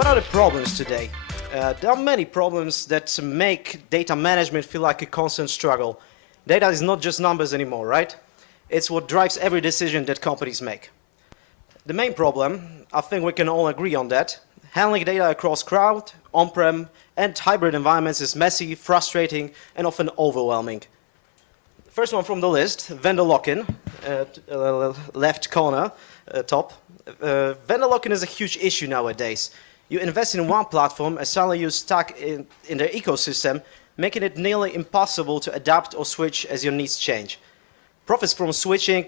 What are the problems today? There are many problems that make data management feel like a constant struggle. Data is not just numbers anymore, right? It's what drives every decision that companies make. The main problem, I think we can all agree on that, handling data across cloud, on-prem, and hybrid environments is messy, frustrating, and often overwhelming. First one from the list, vendor lock-in, left corner, top. Vendor lock-in is a huge issue nowadays. You invest in one platform and suddenly you're stuck in their ecosystem, making it nearly impossible to adapt or switch as your needs change. Profits from switching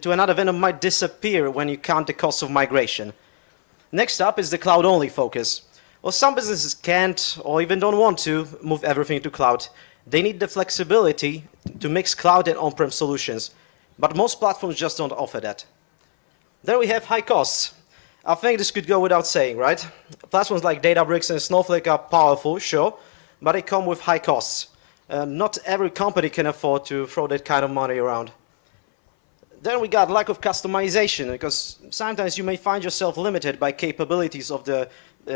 to another vendor might disappear when you count the cost of migration. Next up is the cloud-only focus. Well, some businesses can't or even don't want to move everything to cloud. They need the flexibility to mix cloud and on-prem solutions, but most platforms just don't offer that. Then we have high costs. I think this could go without saying, right? Platforms like Databricks and Snowflake are powerful, sure, but they come with high costs. Not every company can afford to throw that kind of money around. Then we got lack of customization, because sometimes you may find yourself limited by capabilities of the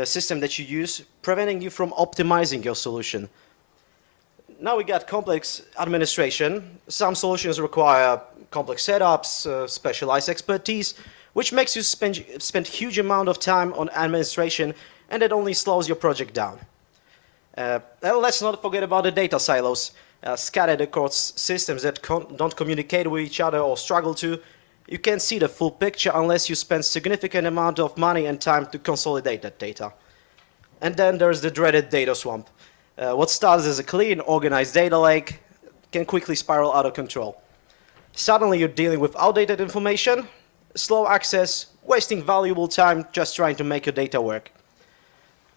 system that you use, preventing you from optimizing your solution. Now we got complex administration. Some solutions require complex setups, specialized expertise, which makes you spend huge amount of time on administration, and it only slows your project down. Let's not forget about the data silos. Scattered across systems that don't communicate with each other or struggle to. You can't see the full picture unless you spend significant amount of money and time to consolidate that data. And then there's the dreaded data swamp. What starts as a clean, organized data lake can quickly spiral out of control. Suddenly you're dealing with outdated information, slow access, wasting valuable time just trying to make your data work.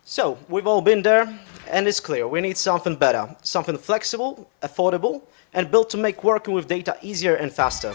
So, we've all been there, and it's clear we need something better, something flexible, affordable, and built to make working with data easier and faster.